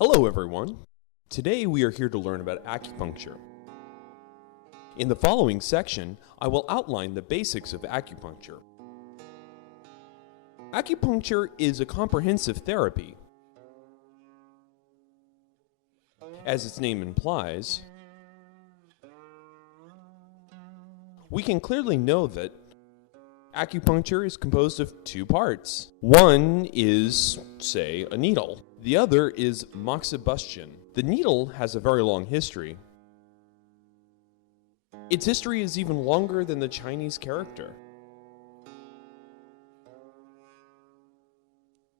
Hello everyone. Today we are here to learn about acupuncture. In the following section, I will outline the basics of acupuncture. Acupuncture is a comprehensive therapy. As its name implies, we can clearly know that acupuncture is composed of two parts. One is, say, a needle. The other is moxibustion. The needle has a very long history. Its history is even longer than the Chinese character.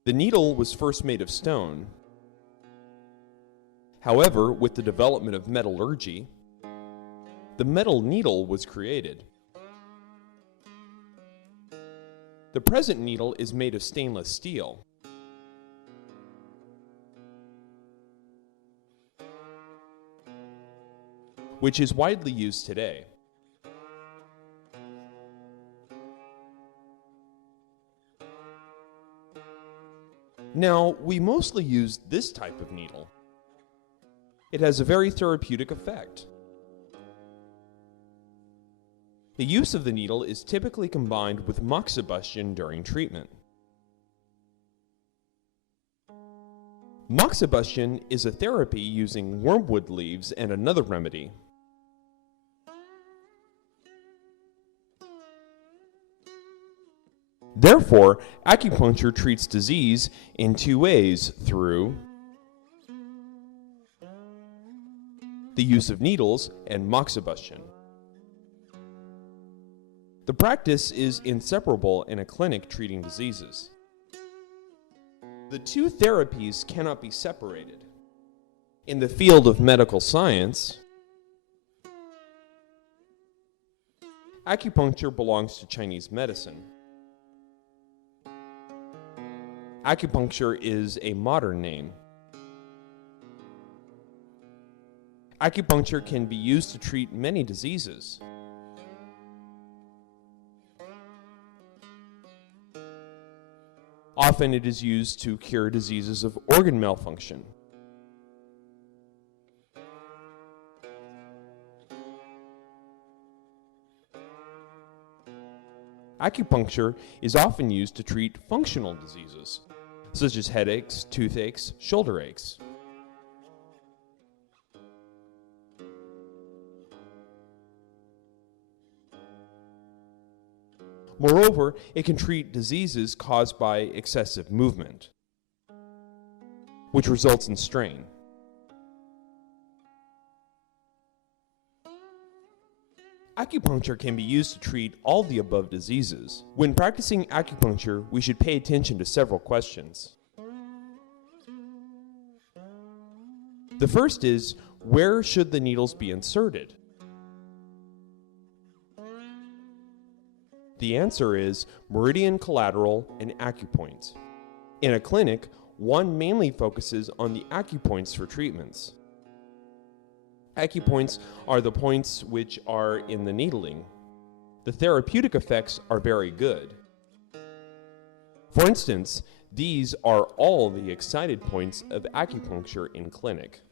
The needle was first made of stone. However, with the development of metallurgy, the metal needle was created. The present needle is made of stainless steel. Which is widely used today. Now, we mostly use this type of needle. It has a very therapeutic effect. The use of the needle is typically combined with moxibustion during treatment. Moxibustion is a therapy using wormwood leaves and another remedy. Therefore, acupuncture treats disease in two ways: through the use of needles and moxibustion. The practice is inseparable in a clinic treating diseases. The two therapies cannot be separated. In the field of medical science, acupuncture belongs to Chinese medicine. Acupuncture is a modern name. Acupuncture can be used to treat many diseases. Often it is used to cure diseases of organ malfunction. Acupuncture is often used to treat functional diseases, such as headaches, toothaches, shoulder aches. Moreover, it can treat diseases caused by excessive movement, which results in strain. Acupuncture can be used to treat all the above diseases. When practicing acupuncture, we should pay attention to several questions. The first is, where should the needles be inserted? The answer is meridian collateral and acupoints. In a clinic, one mainly focuses on the acupoints for treatments. Acupoints are the points which are in the needling. The therapeutic effects are very good. For instance, these are all the excited points of acupuncture in clinic.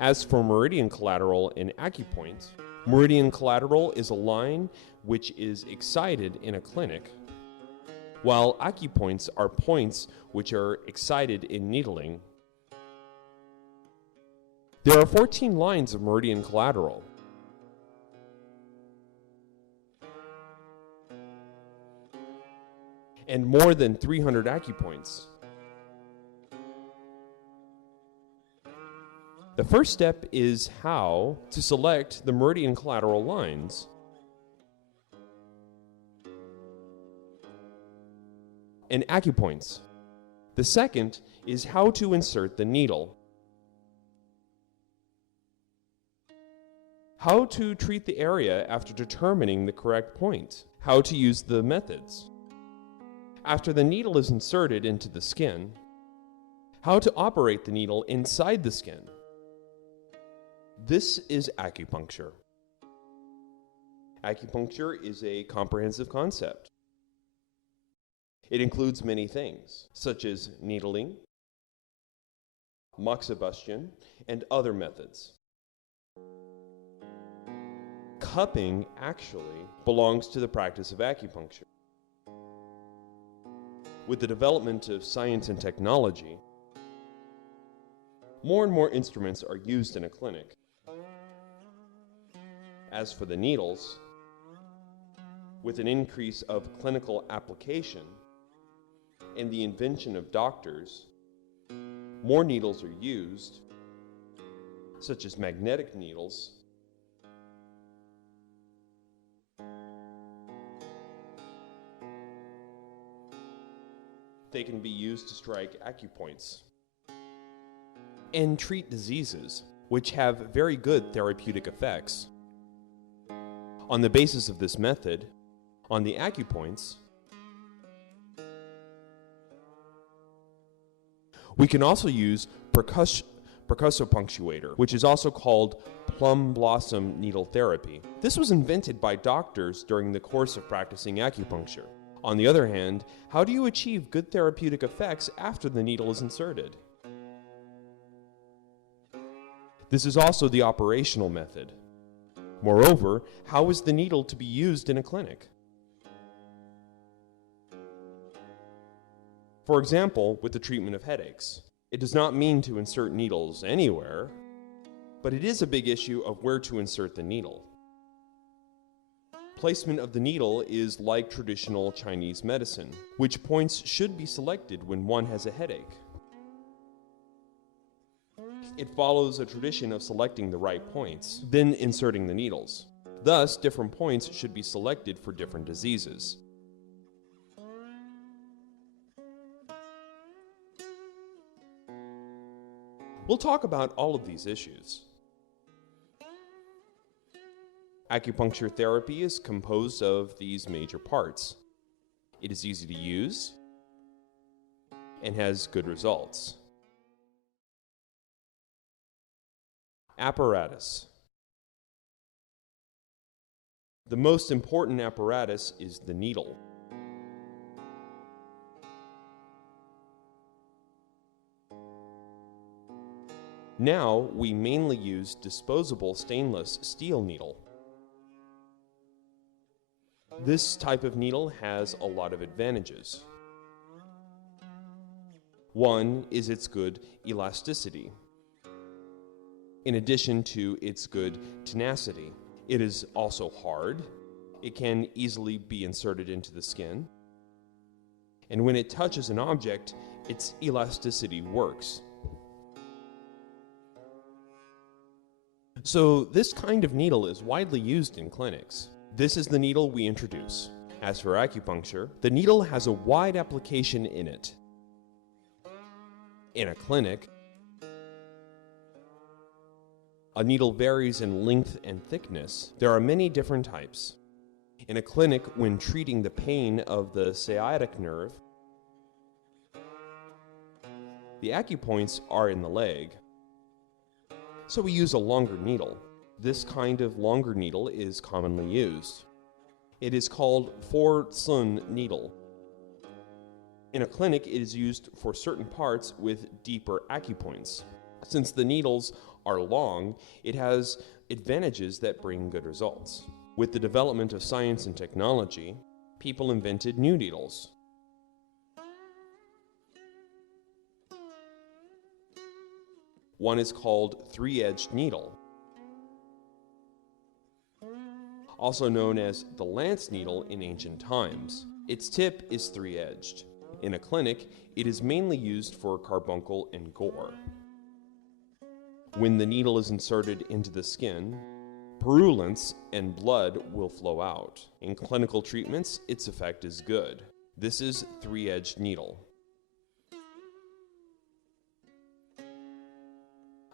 As for meridian collateral and acupoints, meridian collateral is a line which is excited in a clinic, while acupoints are points which are excited in needling. There are 14 lines of meridian collateral. And more than 300 acupoints. The first step is how to select the meridian collateral lines. And acupoints. The second is how to insert the needle. How to treat the area after determining the correct point. How to use the methods. After the needle is inserted into the skin, how to operate the needle inside the skin. This is acupuncture. Acupuncture is a comprehensive concept. It includes many things, such as needling, moxibustion, and other methods. Cupping actually belongs to the practice of acupuncture. With the development of science and technology, more and more instruments are used in a clinic. As for the needles, with an increase of clinical application and the invention of doctors, more needles are used, such as magnetic needles, they can be used to strike acupoints and treat diseases, which have very good therapeutic effects. On the basis of this method, on the acupoints, we can also use percussopunctuator, which is also called plum blossom needle therapy. This was invented by doctors during the course of practicing acupuncture. On the other hand, how do you achieve good therapeutic effects after the needle is inserted? This is also the operational method. Moreover, how is the needle to be used in a clinic? For example, with the treatment of headaches, it does not mean to insert needles anywhere, but it is a big issue of where to insert the needle. Placement of the needle is like traditional Chinese medicine. Which points should be selected when one has a headache? It follows a tradition of selecting the right points, then inserting the needles. Thus, different points should be selected for different diseases. We'll talk about all of these issues. Acupuncture therapy is composed of these major parts. It is easy to use and has good results. Apparatus. The most important apparatus is the needle. Now, we mainly use disposable stainless steel needle. This type of needle has a lot of advantages. One is its good elasticity. In addition to its good tenacity, it is also hard. It can easily be inserted into the skin. And when it touches an object, its elasticity works. So this kind of needle is widely used in clinics. This is the needle we introduce. As for acupuncture, the needle has a wide application in it. In a clinic, a needle varies in length and thickness. There are many different types. In a clinic, when treating the pain of the sciatic nerve, the acupoints are in the leg. So we use a longer needle. This kind of longer needle is commonly used. It is called 4-sun needle. In a clinic, it is used for certain parts with deeper acupoints. Since the needles are long, it has advantages that bring good results. With the development of science and technology, people invented new needles. One is called 3-edged needle, also known as the lance needle in ancient times. Its tip is 3-edged. In a clinic, it is mainly used for carbuncle and gore. When the needle is inserted into the skin, purulence and blood will flow out. In clinical treatments, its effect is good. This is 3-edged needle.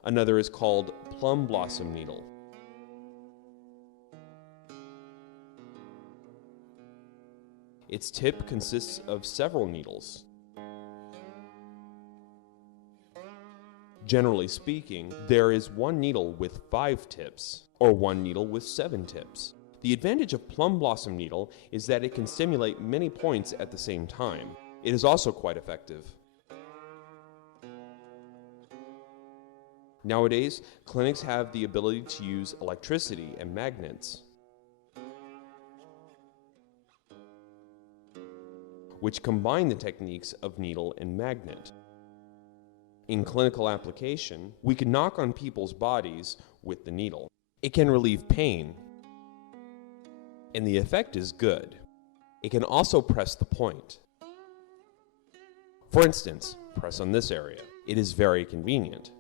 Another is called plum blossom needle. Its tip consists of several needles. Generally speaking, there is one needle with 5 tips, or one needle with 7 tips. The advantage of plum blossom needle is that it can stimulate many points at the same time. It is also quite effective. Nowadays, clinics have the ability to use electricity and magnets, which combine the techniques of needle and magnet. In clinical application, we can knock on people's bodies with the needle. It can relieve pain, and the effect is good. It can also press the point. For instance, press on this area. It is very convenient.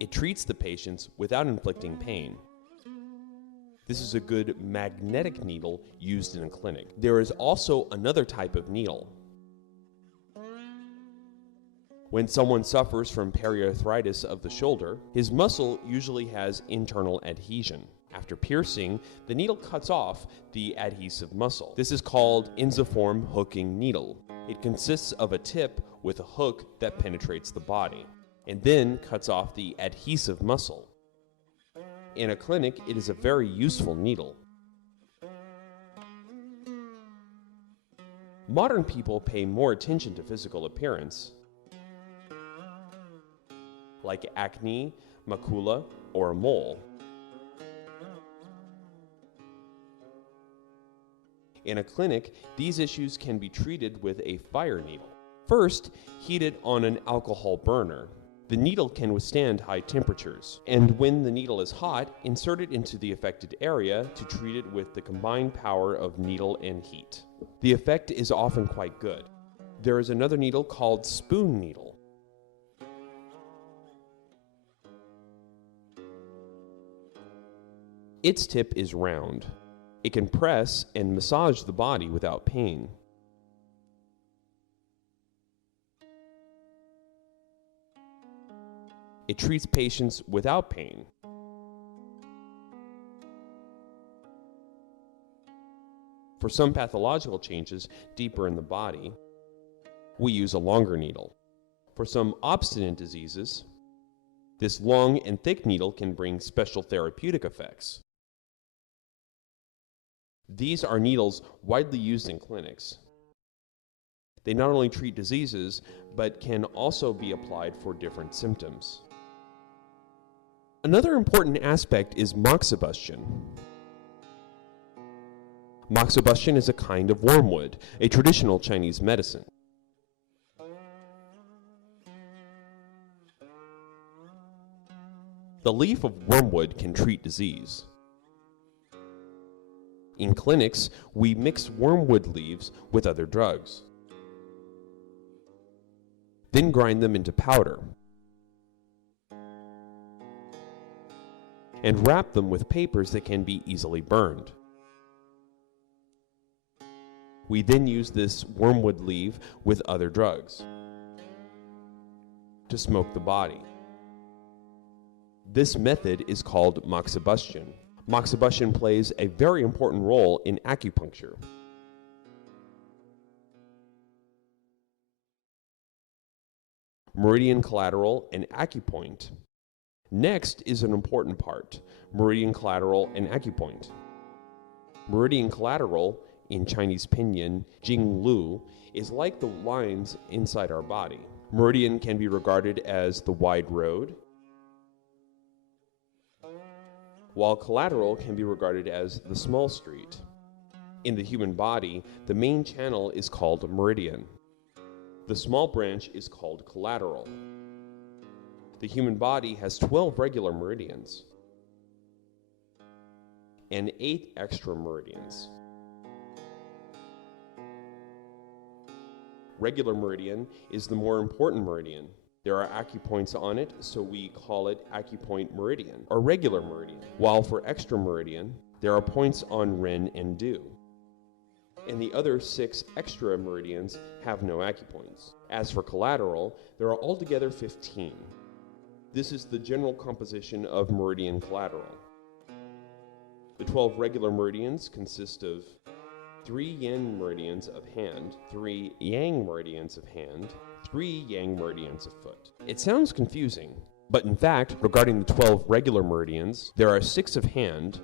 It treats the patients without inflicting pain. This is a good magnetic needle used in a clinic. There is also another type of needle. When someone suffers from periarthritis of the shoulder, his muscle usually has internal adhesion. After piercing, the needle cuts off the adhesive muscle. This is called ensiform hooking needle. It consists of a tip with a hook that penetrates the body and then cuts off the adhesive muscle. In a clinic, it is a very useful needle. Modern people pay more attention to physical appearance, like acne, macula, or a mole. In a clinic, these issues can be treated with a fire needle. First, heat it on an alcohol burner. The needle can withstand high temperatures, and when the needle is hot, insert it into the affected area to treat it with the combined power of needle and heat. The effect is often quite good. There is another needle called spoon needle. Its tip is round. It can press and massage the body without pain. It treats patients without pain. For some pathological changes deeper in the body, we use a longer needle. For some obstinate diseases, this long and thick needle can bring special therapeutic effects. These are needles widely used in clinics. They not only treat diseases, but can also be applied for different symptoms. Another important aspect is moxibustion. Moxibustion is a kind of wormwood, a traditional Chinese medicine. The leaf of wormwood can treat disease. In clinics, we mix wormwood leaves with other drugs, then grind them into powder, and wrap them with papers that can be easily burned. We then use this wormwood leaf with other drugs to smoke the body. This method is called moxibustion. Moxibustion plays a very important role in acupuncture. Meridian collateral and acupoint. Next is an important part, meridian collateral and acupoint. Meridian collateral, in Chinese pinyin, Jinglu, is like the lines inside our body. Meridian can be regarded as the wide road, while collateral can be regarded as the small street. In the human body, the main channel is called meridian. The small branch is called collateral. The human body has 12 regular meridians and 8 extra meridians. Regular meridian is the more important meridian. There are acupoints on it, so we call it acupoint meridian, or regular meridian. While for extra meridian, there are points on Ren and Du. And the other 6 extra meridians have no acupoints. As for collateral, there are altogether 15. This is the general composition of meridian collateral. The 12 regular meridians consist of 3 yin meridians of hand, 3 yang meridians of hand, 3 yang meridians of foot. It sounds confusing, but in fact, regarding the 12 regular meridians, there are 6 of hand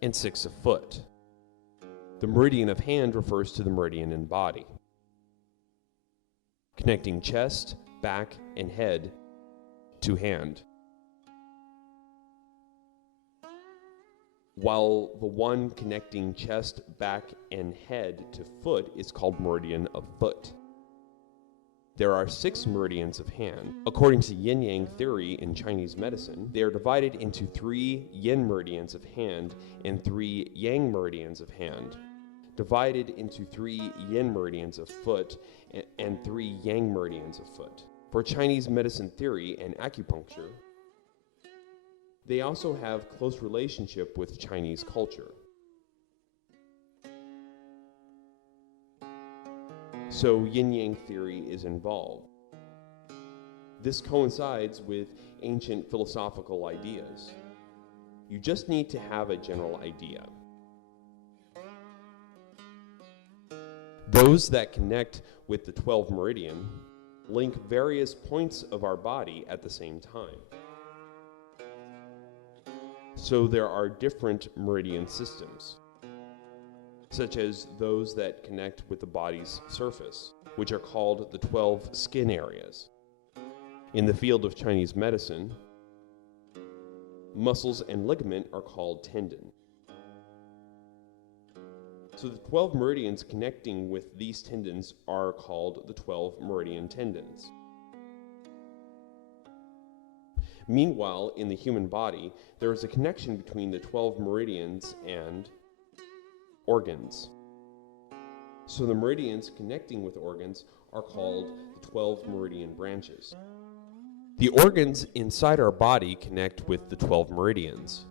and 6 of foot. The meridian of hand refers to the meridian in body, connecting chest, back, and head to hand. While the one connecting chest, back, and head to foot is called meridian of foot. There are 6 meridians of hand. According to yin-yang theory in Chinese medicine, they are divided into 3 yin meridians of hand and 3 yang meridians of hand, divided into 3 yin meridians of foot and 3 yang meridians of foot. For Chinese medicine theory and acupuncture, they also have close relationship with Chinese culture. So yin-yang theory is involved. This coincides with ancient philosophical ideas. You just need to have a general idea. Those that connect with the 12 meridian link various points of our body at the same time. So there are different meridian systems, such as those that connect with the body's surface, which are called the 12 skin areas. In the field of Chinese medicine, muscles and ligament are called tendon. So the 12 meridians connecting with these tendons are called the 12 meridian tendons. Meanwhile, in the human body, there is a connection between the 12 meridians and organs. So the meridians connecting with organs are called the 12 meridian branches. The organs inside our body connect with the 12 meridians.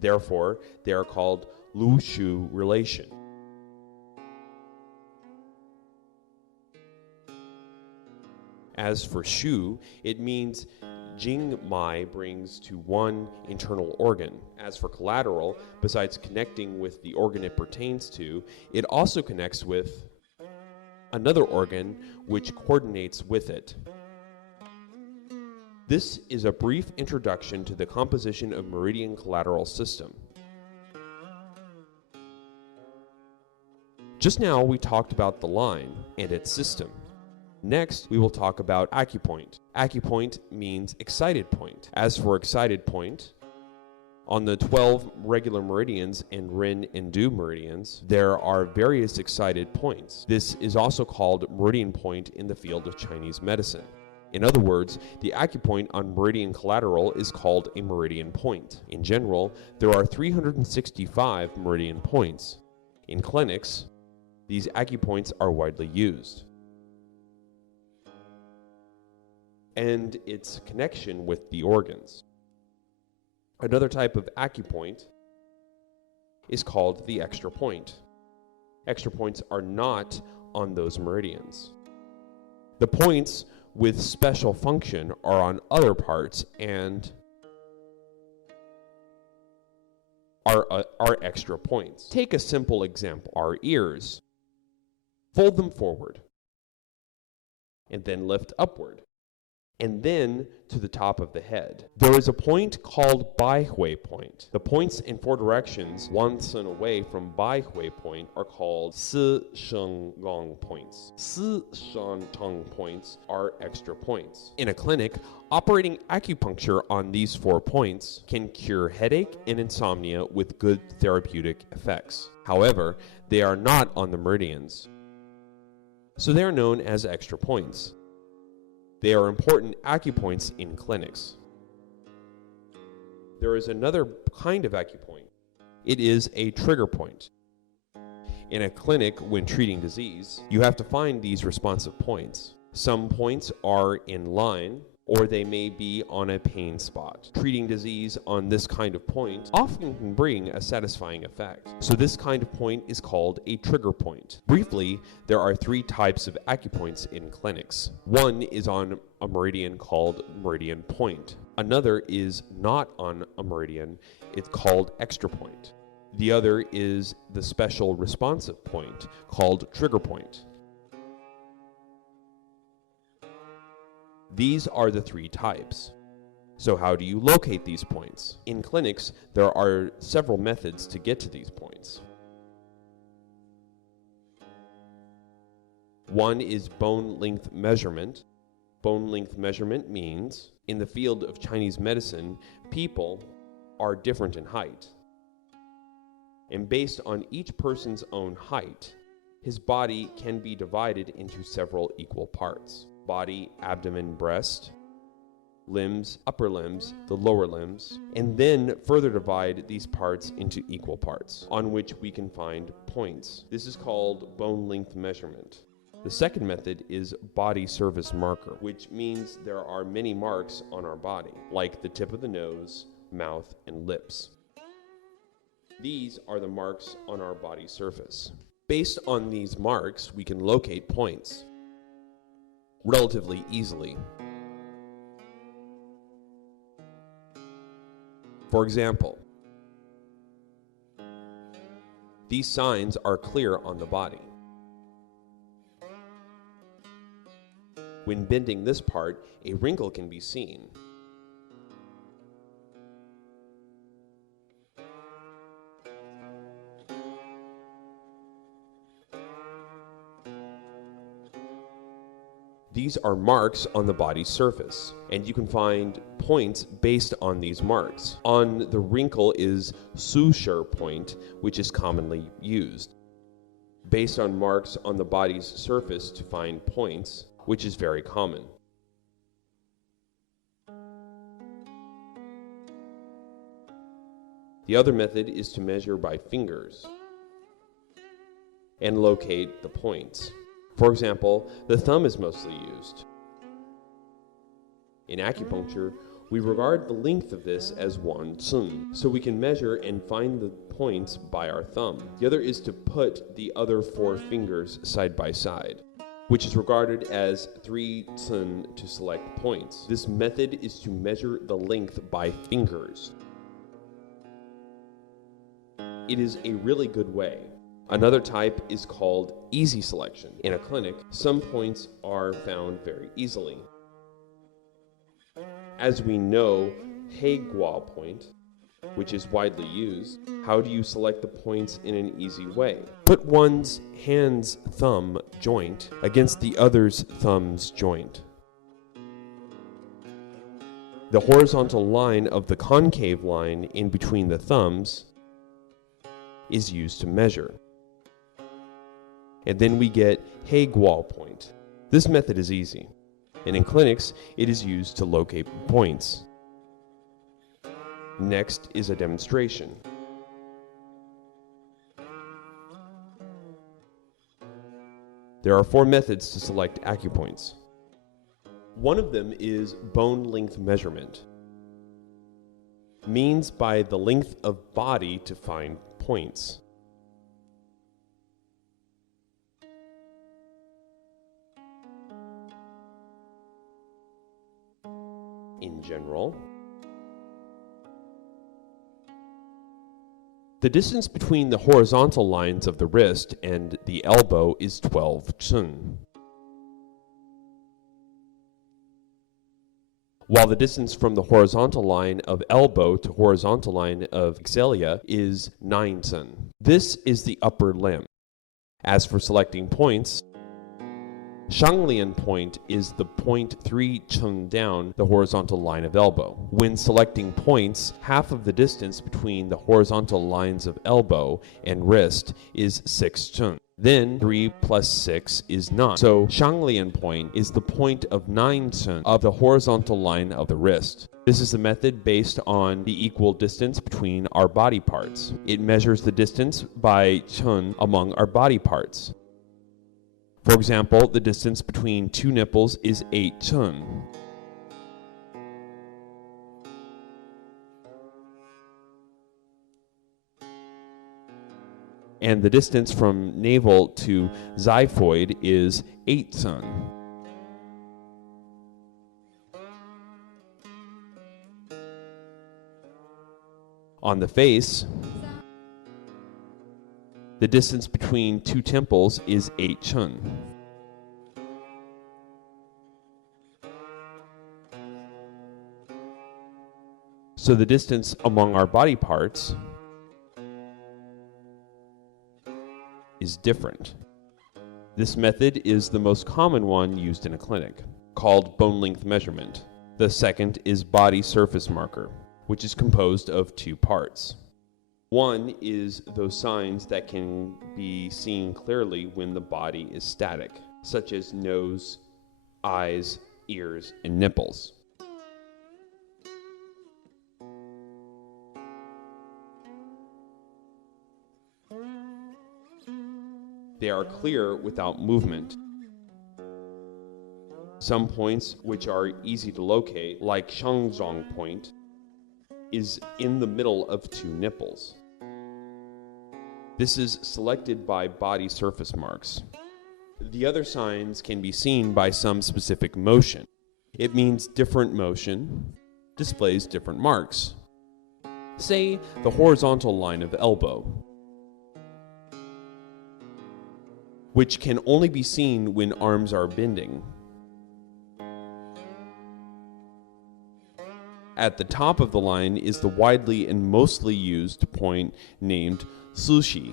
Therefore, they are called Lu-Shu relation. As for Shu, it means Jing Mai brings to one internal organ. As for collateral, besides connecting with the organ it pertains to, it also connects with another organ which coordinates with it. This is a brief introduction to the composition of meridian collateral system. Just now we talked about the line and its system. Next, we will talk about acupoint. Acupoint means excited point. As for excited point, on the 12 regular meridians and Ren and Du meridians, there are various excited points. This is also called meridian point in the field of Chinese medicine. In other words, the acupoint on meridian collateral is called a meridian point. In general, there are 365 meridian points. In clinics, these acupoints are widely used. And its connection with the organs. Another type of acupoint is called the extra point. Extra points are not on those meridians. The points with special function are on other parts and are extra points. Take a simple example. Our ears. Fold them forward and then lift upward, and then to the top of the head. There is a point called Baihui point. The points in 4 directions, 1 sun away from Baihui point, are called Si Sheng Gong points. Si Sheng Tong points are extra points. In a clinic, operating acupuncture on these 4 points can cure headache and insomnia with good therapeutic effects. However, they are not on the meridians, so they are known as extra points. They are important acupoints in clinics. There is another kind of acupoint. It is a trigger point. In a clinic, when treating disease, you have to find these responsive points. Some points are in line, or they may be on a pain spot. Treating disease on this kind of point often can bring a satisfying effect. So this kind of point is called a trigger point. Briefly, there are 3 types of acupoints in clinics. One is on a meridian called meridian point. Another is not on a meridian. It's called extra point. The other is the special responsive point called trigger point. These are the 3 types. So how do you locate these points? In clinics, there are several methods to get to these points. One is bone length measurement. Bone length measurement means, in the field of Chinese medicine, people are different in height. And based on each person's own height, his body can be divided into several equal parts: body, abdomen, breast, limbs, upper limbs, the lower limbs, and then further divide these parts into equal parts, on which we can find points. This is called bone length measurement. The second method is body surface marker, which means there are many marks on our body, like the tip of the nose, mouth, and lips. These are the marks on our body surface. Based on these marks, we can locate points relatively easily. For example, these signs are clear on the body. When bending this part, a wrinkle can be seen. These are marks on the body's surface, and you can find points based on these marks. On the wrinkle is suture point, which is commonly used, based on marks on the body's surface to find points, which is very common. The other method is to measure by fingers and locate the points. For example, the thumb is mostly used. In acupuncture, we regard the length of this as 1 cun, so we can measure and find the points by our thumb. The other is to put the other 4 fingers side by side, which is regarded as 3 cun to select points. This method is to measure the length by fingers. It is a really good way. Another type is called easy selection. In a clinic, some points are found very easily. As we know, Heiguo point, which is widely used, how do you select the points in an easy way? Put one's hand's thumb joint against the other's thumb's joint. The horizontal line of the concave line in between the thumbs is used to measure. And then we get Heiguo point. This method is easy, and in clinics, it is used to locate points. Next is a demonstration. There are 4 methods to select acupoints. One of them is bone length measurement. Means by the length of body to find points. In general, the distance between the horizontal lines of the wrist and the elbow is 12 cun, while the distance from the horizontal line of elbow to horizontal line of axilla is 9 cun. This is the upper limb. As for selecting points, Shanglian point is the point 3 cun down the horizontal line of elbow. When selecting points, half of the distance between the horizontal lines of elbow and wrist is 6 cun. Then 3 plus 6 is 9. So Shanglian point is the point of 9 cun of the horizontal line of the wrist. This is the method based on the equal distance between our body parts. It measures the distance by cun among our body parts. For example, the distance between 2 nipples is 8 cun. And the distance from navel to xiphoid is 8 cun. On the face, the distance between 2 temples is 8 cun. So the distance among our body parts is different. This method is the most common one used in a clinic, called bone length measurement. The second is body surface marker, which is composed of two parts. One is those signs that can be seen clearly when the body is static, such as nose, eyes, ears, and nipples. They are clear without movement. Some points which are easy to locate, like Shangzhong point, is in the middle of two nipples. This is selected by body surface marks. The other signs can be seen by some specific motion. It means different motion displays different marks. Say the horizontal line of elbow, which can only be seen when arms are bending. At the top of the line is the widely and mostly used point named sushi.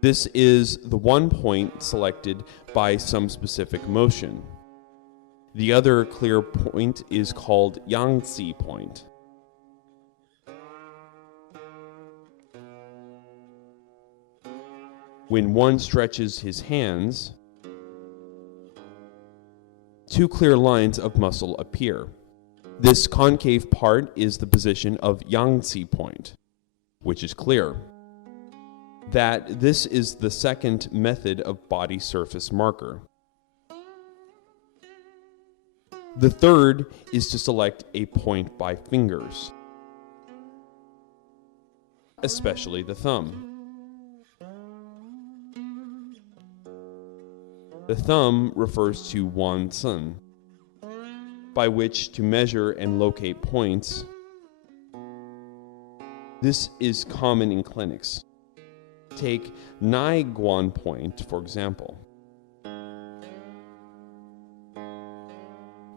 This is the one point selected by some specific motion. The other clear point is called Yangtze point. When one stretches his hands, two clear lines of muscle appear. This concave part is the position of Yangtze point, which is clear. That this is the second method of body surface marker. The third is to select a point by fingers, especially the thumb. The thumb refers to Wan Sun, by which to measure and locate points. This is common in clinics. Take Nai Guan point, for example.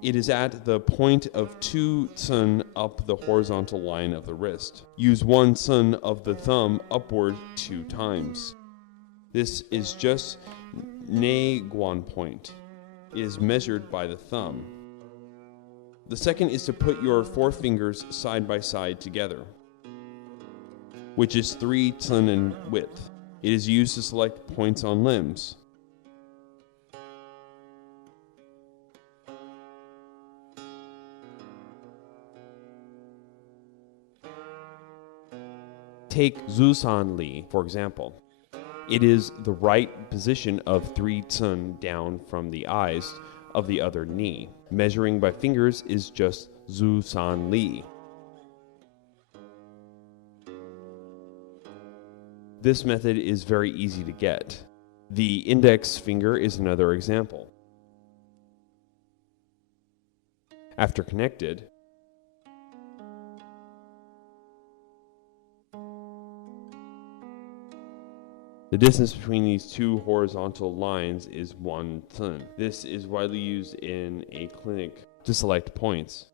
It is at the point of 2 cun up the horizontal line of the wrist. Use 1 cun of the thumb upward 2 times. This is just Nei Guan point. It is measured by the thumb. The second is to put your 4 fingers side by side together, which is 3 cun in width. It is used to select points on limbs. Take Zusan Li, for example. It is the right position of 3 cun down from the eyes of the other knee. Measuring by fingers is just Zusan Li. This method is very easy to get. The index finger is another example. After connected, the distance between these two horizontal lines is 1 cun. This is widely used in a clinic to select points.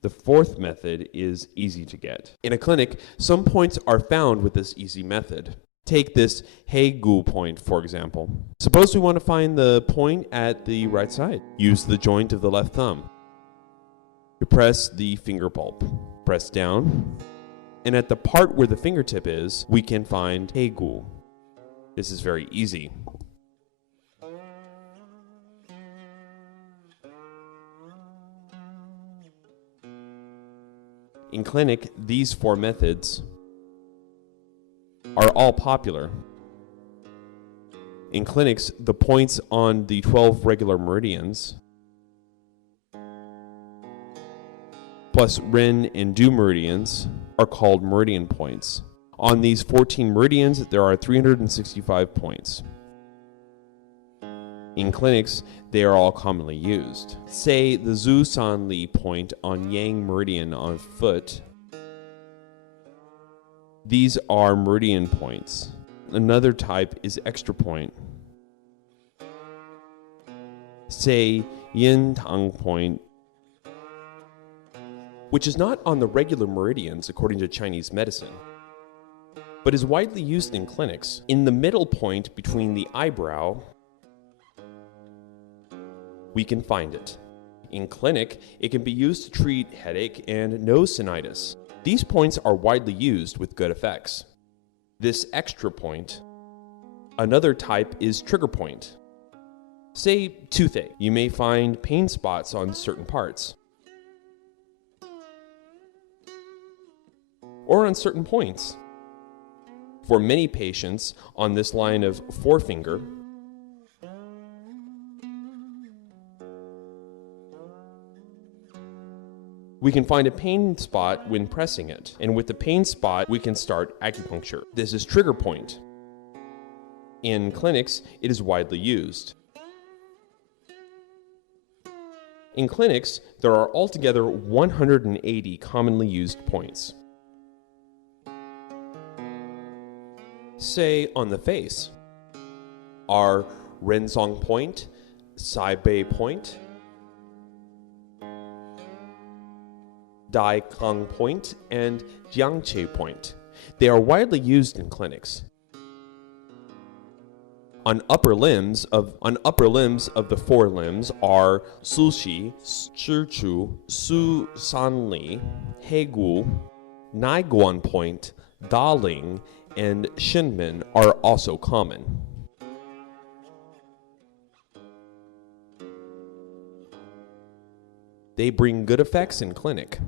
The fourth method is easy to get. In a clinic, some points are found with this easy method. Take this Hei Gu point, for example. Suppose we want to find the point at the right side. Use the joint of the left thumb to press the finger pulp. Press down, and at the part where the fingertip is, we can find Hei Gu. This is very easy. In clinic, these 4 methods are all popular. In clinics, the points on the 12 regular meridians, plus Ren and Du meridians, are called meridian points. On these 14 meridians, there are 365 points. In clinics, they are all commonly used. Say the Zusan Li point on Yang meridian on foot. These are meridian points. Another type is extra point. Say yin tang point, which is not on the regular meridians according to Chinese medicine, but is widely used in clinics in the middle point between the eyebrow. We can find it. In clinic, it can be used to treat headache and nose sinusitis. These points are widely used with good effects. This extra point, another type is trigger point. Say toothache. You may find pain spots on certain parts, or on certain points. For many patients on this line of forefinger, we can find a pain spot when pressing it, and with the pain spot, we can start acupuncture. This is trigger point. In clinics, it is widely used. In clinics, there are altogether 180 commonly used points. Say on the face are Renzong point, Sai Bei point, Dai Kang point, and Jiangche point. They are widely used in clinics. On upper limbs of the four limbs are Su Xi, Shi Chu, Su San Li, He Gu, Nai Guan point, Da Ling, and Shinmen are also common. They bring good effects in clinic.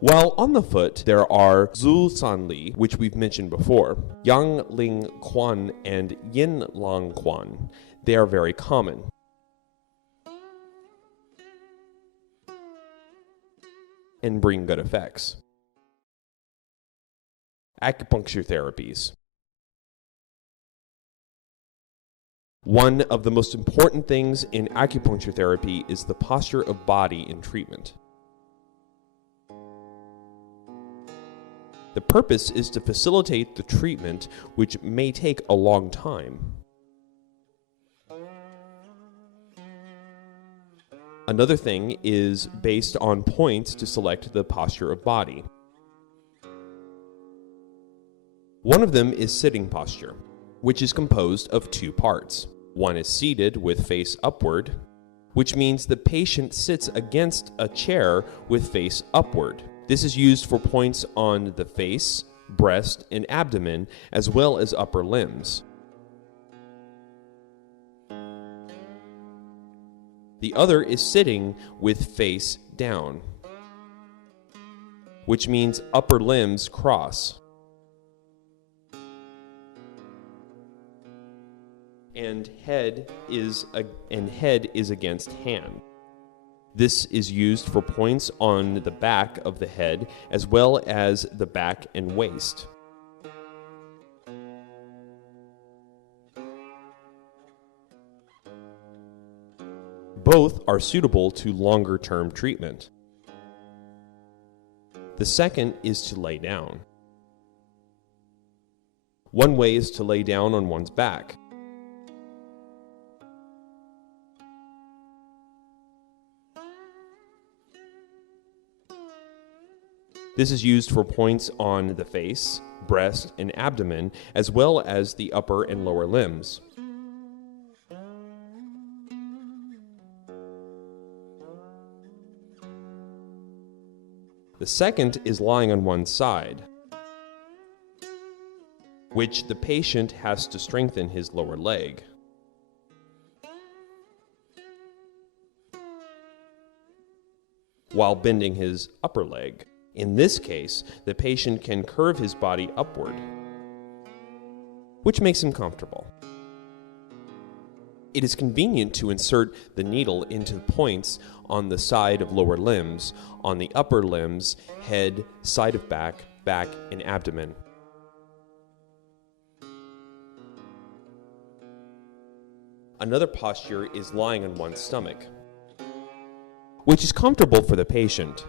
While on the foot, there are Zu San Li, which we've mentioned before, Yang Ling Quan, and Yin Lang Quan. They are very common. And bring good effects. Acupuncture therapies. One of the most important things in acupuncture therapy is the posture of body in treatment. The purpose is to facilitate the treatment, which may take a long time. Another thing is based on points to select the posture of body. One of them is sitting posture, which is composed of two parts. One is seated with face upward, which means the patient sits against a chair with face upward. This is used for points on the face, breast, and abdomen, as well as upper limbs. The other is sitting with face down, which means upper limbs cross. And head is against hand. This is used for points on the back of the head as well as the back and waist. Both are suitable to longer-term treatment. The second is to lay down. One way is to lay down on one's back. This is used for points on the face, breast, and abdomen, as well as the upper and lower limbs. The second is lying on one side, which the patient has to strengthen his lower leg. While bending his upper leg. In this case, the patient can curve his body upward, which makes him comfortable. It is convenient to insert the needle into points on the side of lower limbs, on the upper limbs, head, side of back, and abdomen. Another posture is lying on one's stomach, which is comfortable for the patient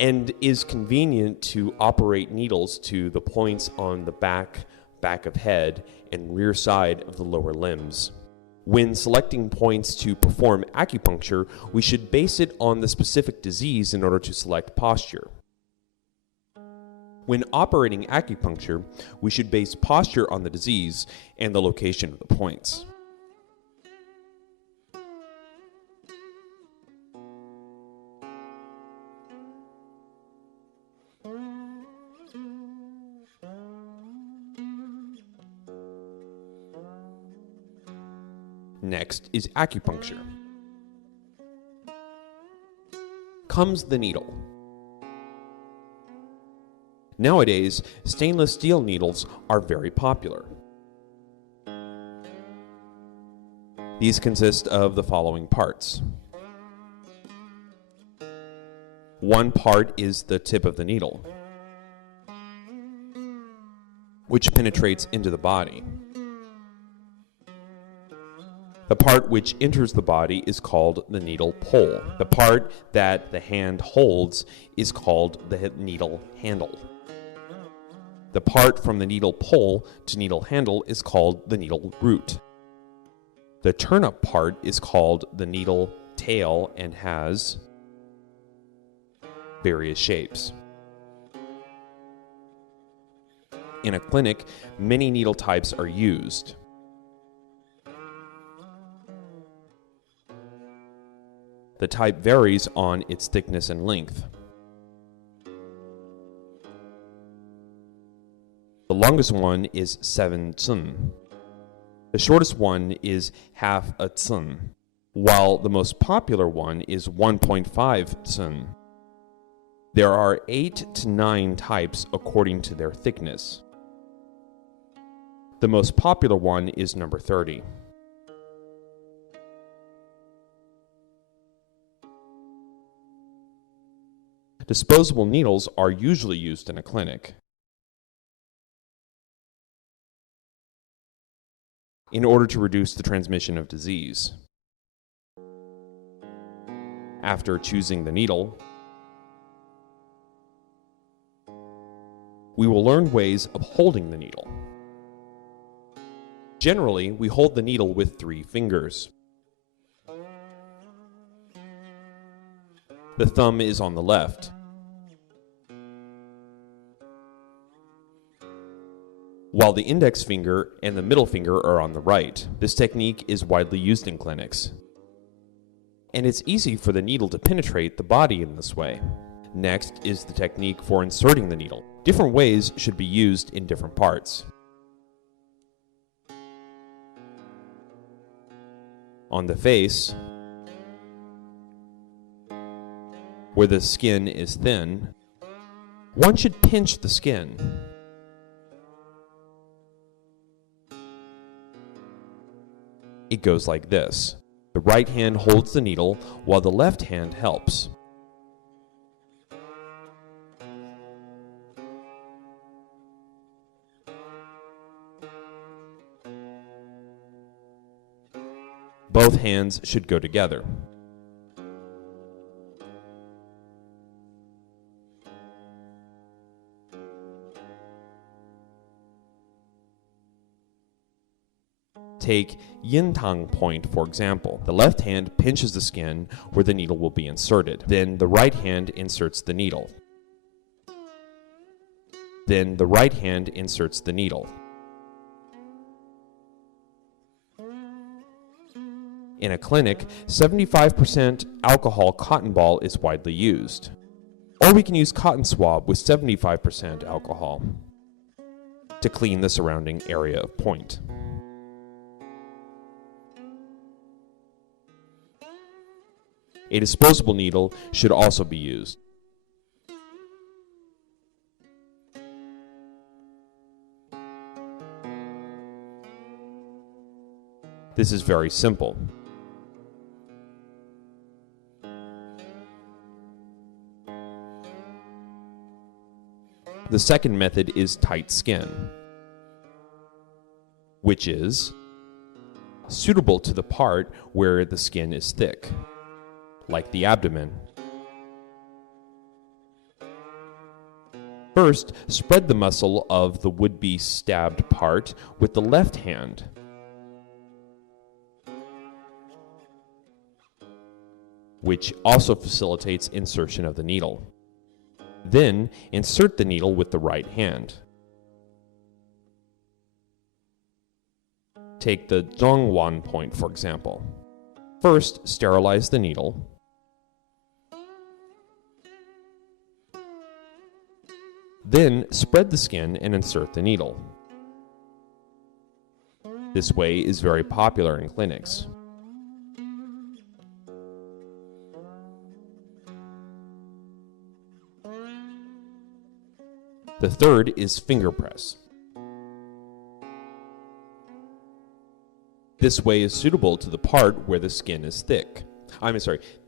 and is convenient to operate needles to the points on the back, back of head, and rear side of the lower limbs. When selecting points to perform acupuncture, we should base it on the specific disease in order to select posture. When operating acupuncture, we should base posture on the disease and the location of the points. Next is acupuncture. Comes the needle. Nowadays, stainless steel needles are very popular. These consist of the following parts. One part is the tip of the needle, which penetrates into the body. The part which enters the body is called the needle pole. The part that the hand holds is called the needle handle. The part from the needle pole to needle handle is called the needle root. The turn-up part is called the needle tail and has various shapes. In a clinic, many needle types are used. The type varies on its thickness and length. The longest one is 7 cun. The shortest one is half a cun, while the most popular one is 1.5 cun. There are 8 to 9 types according to their thickness. The most popular one is number 30. Disposable needles are usually used in a clinic. In order to reduce the transmission of disease. After choosing the needle, we will learn ways of holding the needle. Generally, we hold the needle with 3 fingers. The thumb is on the left. While the index finger and the middle finger are on the right. This technique is widely used in clinics. And it's easy for the needle to penetrate the body in this way. Next is the technique for inserting the needle. Different ways should be used in different parts. On the face, where the skin is thin, one should pinch the skin. It goes like this. The right hand holds the needle while the left hand helps. Both hands should go together. Take yin tang point, for example. The left hand pinches the skin where the needle will be inserted. Then the right hand inserts the needle. Then the right hand inserts the needle. In a clinic, 75% alcohol cotton ball is widely used. Or we can use cotton swab with 75% alcohol to clean the surrounding area of point. A disposable needle should also be used. This is very simple. The second method is tight skin, which is suitable to the part where the skin is thick, like the abdomen. First, spread the muscle of the would-be stabbed part with the left hand. Which also facilitates insertion of the needle. Then, insert the needle with the right hand. Take the Zhongwan point, for example. First, sterilize the needle. Then, spread the skin and insert the needle. This way is very popular in clinics. The third is finger press. This way is suitable to the part where the skin is thick.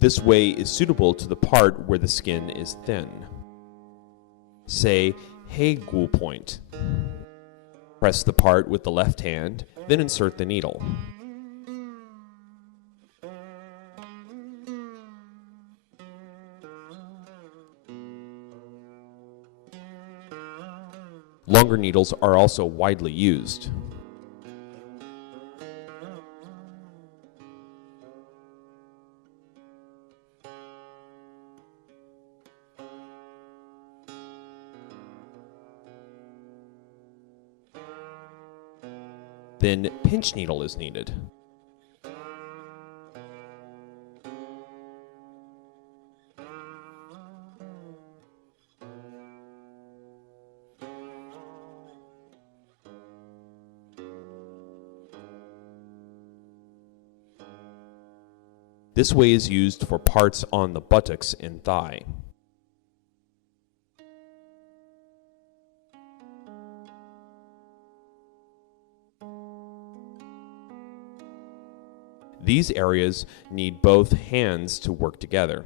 This way is suitable to the part where the skin is thin. Say, Hei-gu point. Press the part with the left hand, then insert the needle. Longer needles are also widely used. Then pinch needle is needed. This way is used for parts on the buttocks and thigh. These areas need both hands to work together.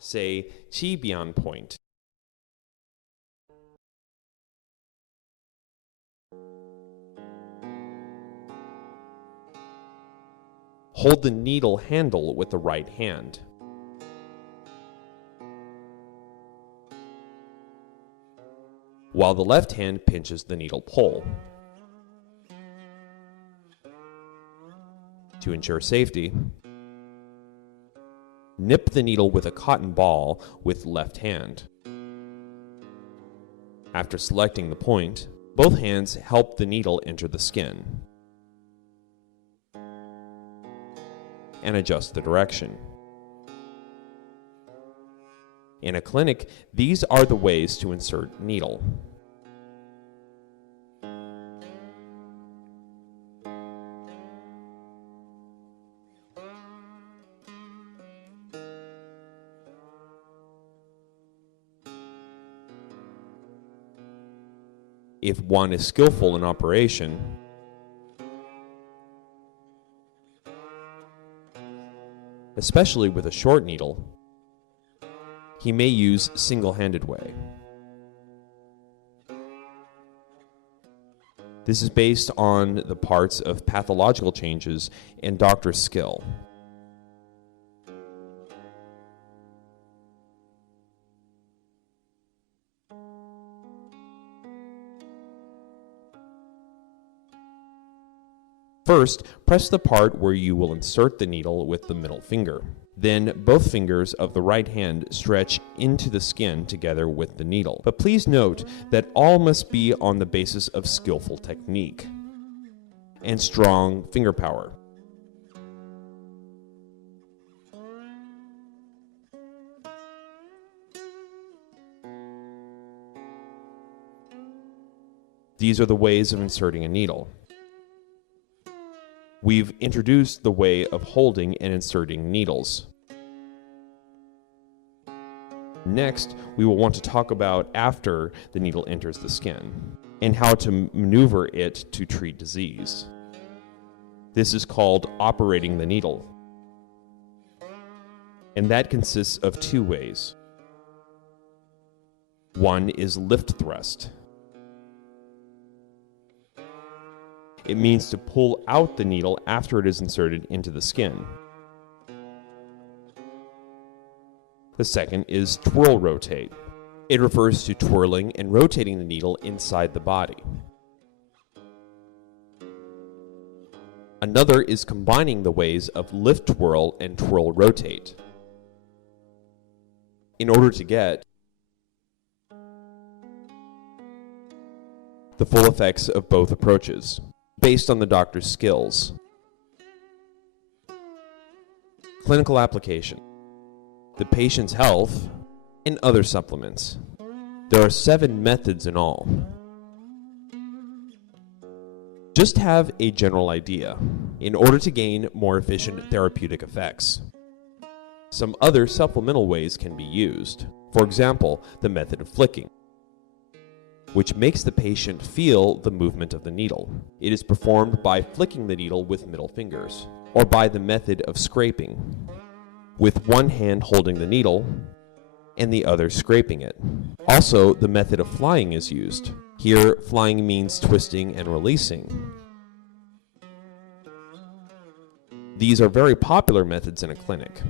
Say, Qi-bian point. Hold the needle handle with the right hand. While the left hand pinches the needle pole. To ensure safety, nip the needle with a cotton ball with left hand. After selecting the point, both hands help the needle enter the skin and adjust the direction. In a clinic, these are the ways to insert needle. If one is skillful in operation, especially with a short needle, he may use single-handed way. This is based on the parts of pathological changes and doctor's skill. First, press the part where you will insert the needle with the middle finger. Then, both fingers of the right hand stretch into the skin together with the needle. But please note that all must be on the basis of skillful technique and strong finger power. These are the ways of inserting a needle. We've introduced the way of holding and inserting needles. Next, we will want to talk about after the needle enters the skin and how to maneuver it to treat disease. This is called operating the needle, and that consists of two ways. One is lift thrust. It means to pull out the needle after it is inserted into the skin. The second is twirl rotate. It refers to twirling and rotating the needle inside the body. Another is combining the ways of lift twirl and twirl rotate in order to get the full effects of both approaches, based on the doctor's skills. Clinical application: the patient's health and other supplements. There are 7 methods in all. Just have a general idea in order to gain more efficient therapeutic effects. Some other supplemental ways can be used. For example, the method of flicking, which makes the patient feel the movement of the needle. It is performed by flicking the needle with middle fingers, or by the method of scraping, with one hand holding the needle and the other scraping it. Also, the method of flying is used. Here, flying means twisting and releasing. These are very popular methods in a clinic.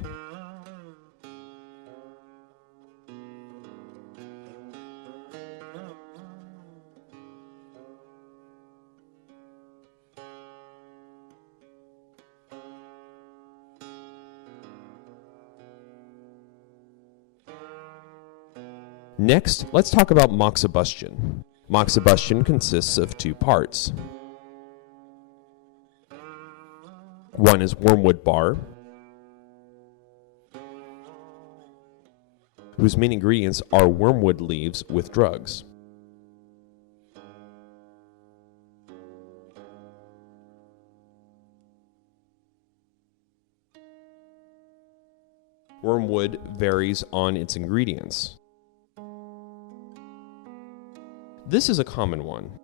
Next, let's talk about moxibustion. Moxibustion consists of 2 parts. One is wormwood bar, whose main ingredients are wormwood leaves with drugs. Wormwood varies on its ingredients. This is a common one.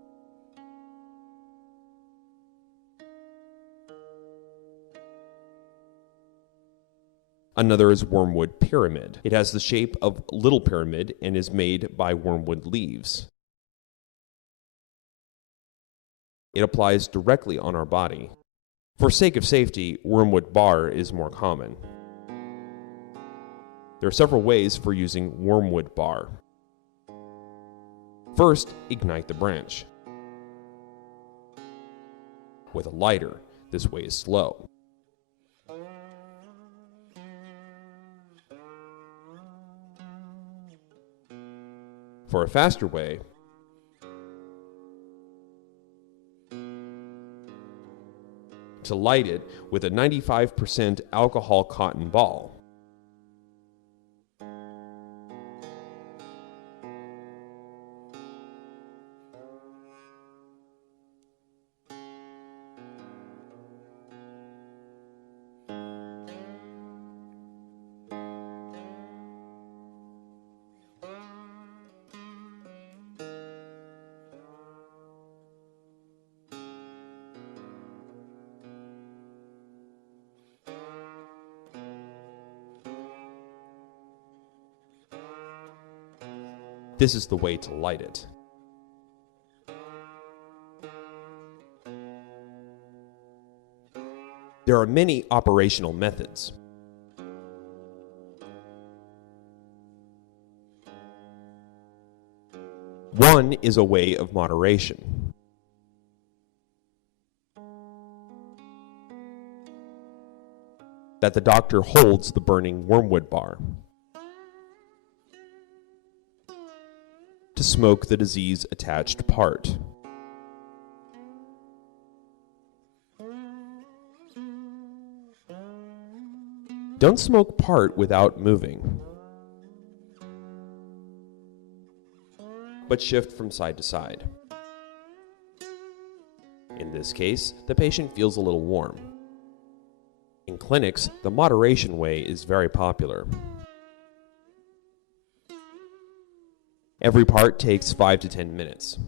Another is wormwood pyramid. It has the shape of a little pyramid and is made by wormwood leaves. It applies directly on our body. For sake of safety, wormwood bar is more common. There are several ways for using wormwood bar. First, ignite the branch with a lighter. This way is slow. For a faster way, to light it with a 95% alcohol cotton ball. This is the way to light it. There are many operational methods. One is a way of moderation. That the doctor holds the burning wormwood bar to smoke the disease-attached part. Don't smoke part without moving, but shift from side to side. In this case, the patient feels a little warm. In clinics, the moderation way is very popular. Every part takes 5 to 10 minutes.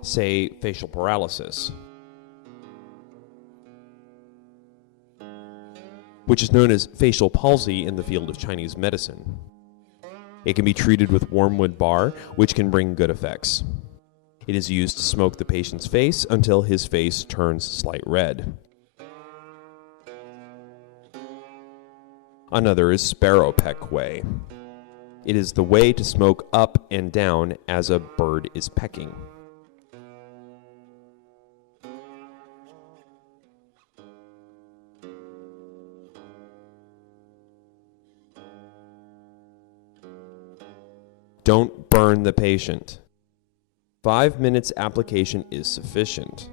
Say facial paralysis, which is known as facial palsy in the field of Chinese medicine. It can be treated with wormwood bar, which can bring good effects. It is used to smoke the patient's face until his face turns slight red. Another is sparrowpeck way. It is the way to smoke up and down as a bird is pecking. Don't burn the patient. 5 minutes application is sufficient.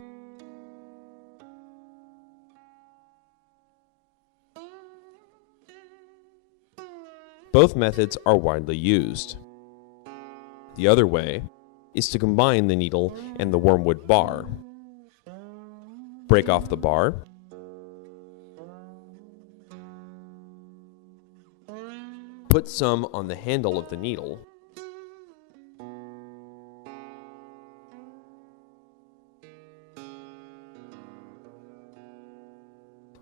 Both methods are widely used. The other way is to combine the needle and the wormwood bar. Break off the bar. Put some on the handle of the needle.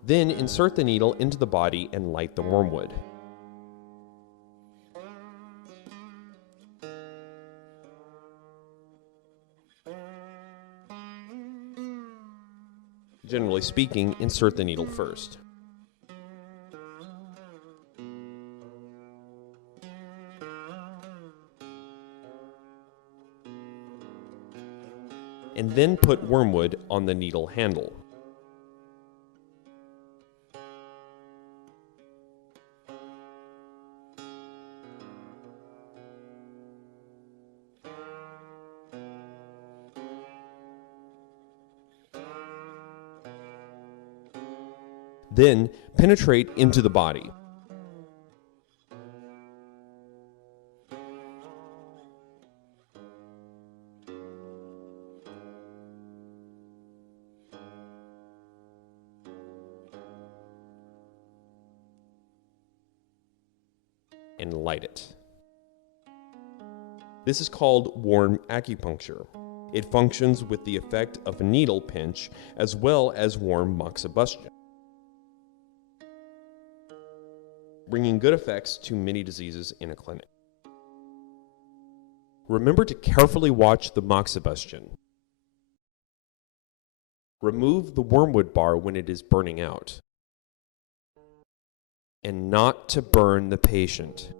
Then insert the needle into the body and light the wormwood. Generally speaking, insert the needle first. And then put wormwood on the needle handle. Then penetrate into the body. And light it. This is called warm acupuncture. It functions with the effect of a needle pinch as well as warm moxibustion, bringing good effects to many diseases in a clinic. Remember to carefully watch the moxibustion. Remove the wormwood bar when it is burning out. And not to burn the patient.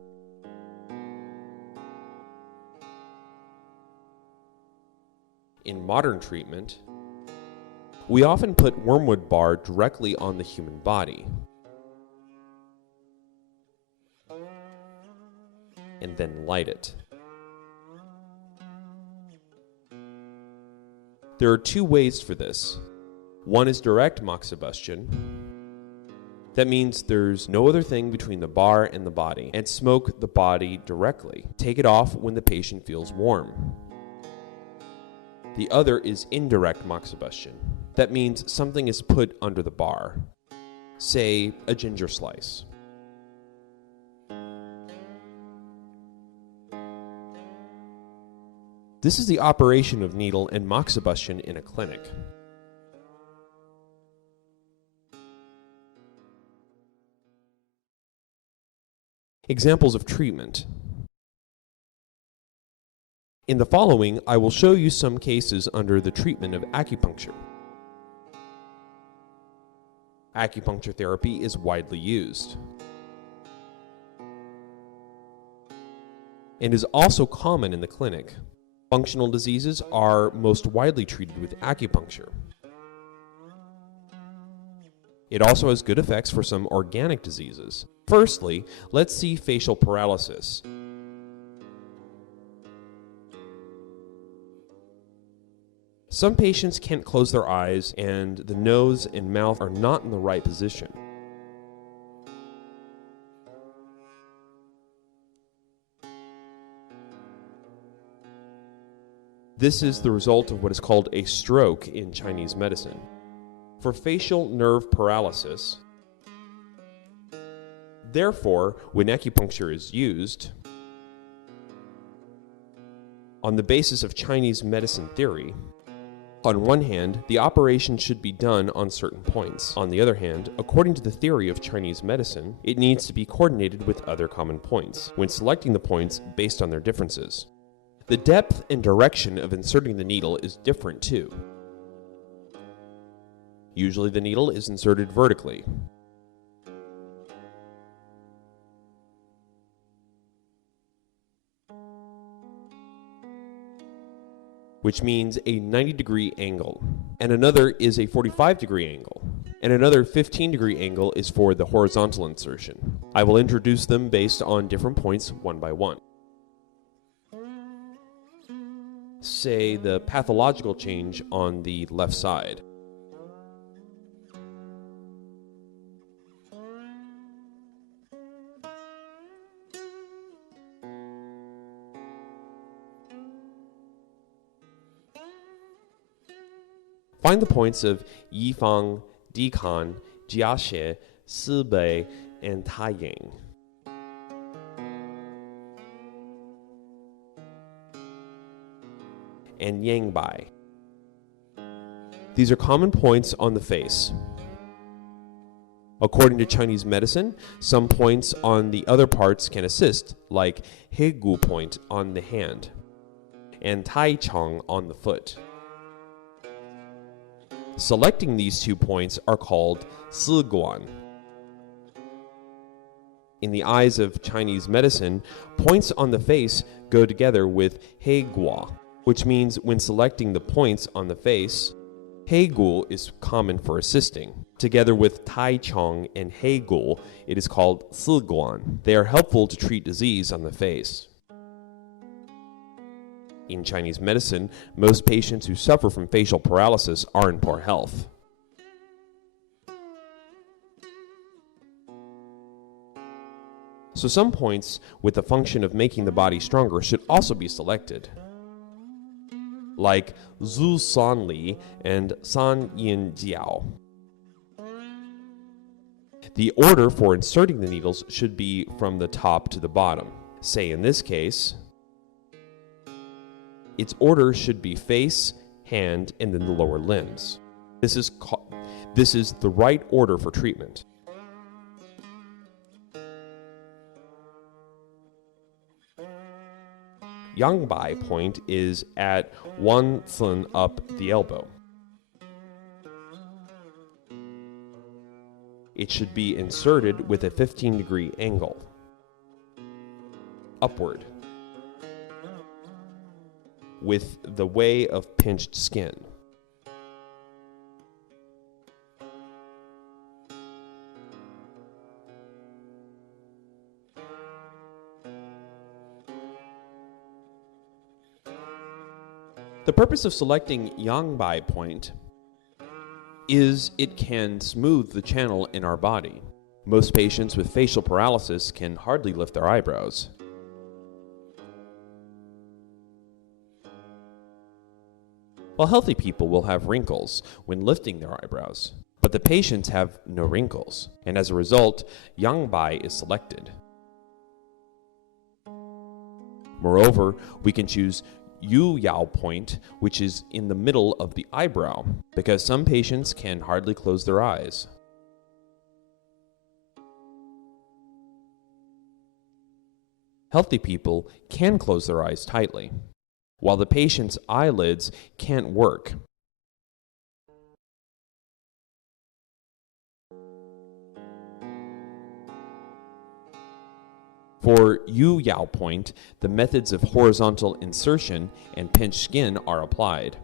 In modern treatment, we often put wormwood bar directly on the human body. And then light it. There are two ways for this. One is direct moxibustion. That means there's no other thing between the bar and the body, and smoke the body directly. Take it off when the patient feels warm. The other is indirect moxibustion. That means something is put under the bar, say a ginger slice. This is the operation of needle and moxibustion in a clinic. Examples of treatment. In the following, I will show you some cases under the treatment of acupuncture. Acupuncture therapy is widely used and is also common in the clinic. Functional diseases are most widely treated with acupuncture. It also has good effects for some organic diseases. Firstly, let's see facial paralysis. Some patients can't close their eyes and the nose and mouth are not in the right position. This is the result of what is called a stroke in Chinese medicine. For facial nerve paralysis, therefore, when acupuncture is used, on the basis of Chinese medicine theory, on one hand, the operation should be done on certain points. On the other hand, according to the theory of Chinese medicine, it needs to be coordinated with other common points when selecting the points based on their differences. The depth and direction of inserting the needle is different too. Usually the needle is inserted vertically. Which means a 90-degree angle, and another is a 45-degree angle, and another 15-degree angle is for the horizontal insertion. I will introduce them based on different points one by one. Say the pathological change on the left side. Find the points of Yifang, Dikan, Jiaxie, Sibei, and Taiying. And Yangbai. These are common points on the face. According to Chinese medicine, some points on the other parts can assist, like Heigu point on the hand and Taichang on the foot. Selecting these 2 points are called Siguan. In the eyes of Chinese medicine, points on the face go together with Heiguo, which means when selecting the points on the face, Heigu is common for assisting. Together with Taichang and Heigu, it is called Siguan. They are helpful to treat disease on the face. In Chinese medicine, most patients who suffer from facial paralysis are in poor health. So some points with the function of making the body stronger should also be selected, like Zhu San Li and San Yin Jiao. The order for inserting the needles should be from the top to the bottom. Say in this case, its order should be face, hand, and then the lower limbs. This is the right order for treatment. Yangbai point is at 1 cun up the elbow. It should be inserted with a 15-degree angle, upward, with the way of pinched skin. The purpose of selecting Yangbai point is it can smooth the channel in our body. Most patients with facial paralysis can hardly lift their eyebrows. While healthy people will have wrinkles when lifting their eyebrows, but the patients have no wrinkles, and as a result, Yangbai is selected. Moreover, we can choose Yu Yao point, which is in the middle of the eyebrow, because some patients can hardly close their eyes. Healthy people can close their eyes tightly, while the patient's eyelids can't work. For Yu Yao point, the methods of horizontal insertion and pinched skin are applied.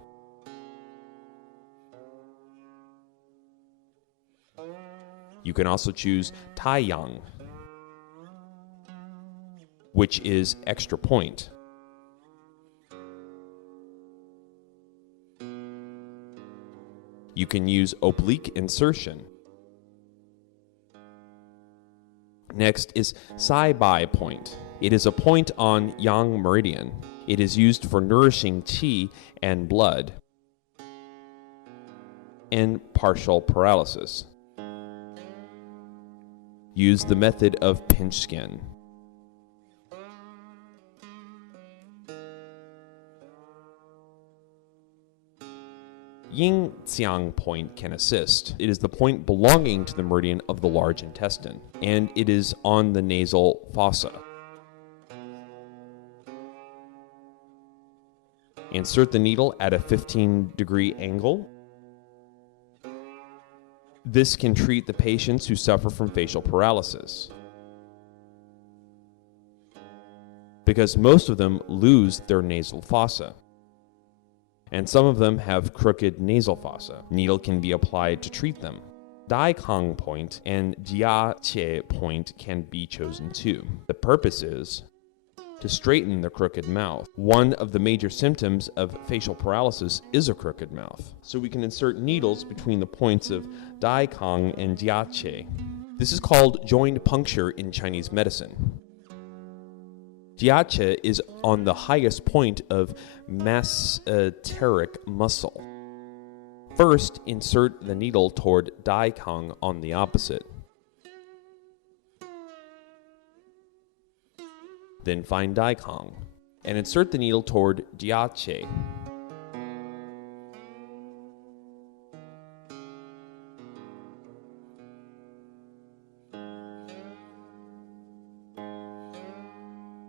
You can also choose Taiyang, which is extra point. You can use oblique insertion. Next is Sai Bai point. It is a point on Yang meridian. It is used for nourishing qi and blood and partial paralysis. Use the method of pinch skin. Yin Xiang point can assist. It is the point belonging to the meridian of the large intestine, and it is on the nasal fossa. Insert the needle at a 15-degree angle. This can treat the patients who suffer from facial paralysis, because most of them lose their nasal fossa, and some of them have crooked nasal fossa. Needle can be applied to treat them. Dai Kang point and Jia Qie point can be chosen too. The purpose is to straighten the crooked mouth. One of the major symptoms of facial paralysis is a crooked mouth. So we can insert needles between the points of Dai Kang and Jia Qie. This is called joint puncture in Chinese medicine. Jia Qie is on the highest point of masseteric muscle. First, insert the needle toward Dai Kang on the opposite. Then find Dai Kang and insert the needle toward Jia Qie.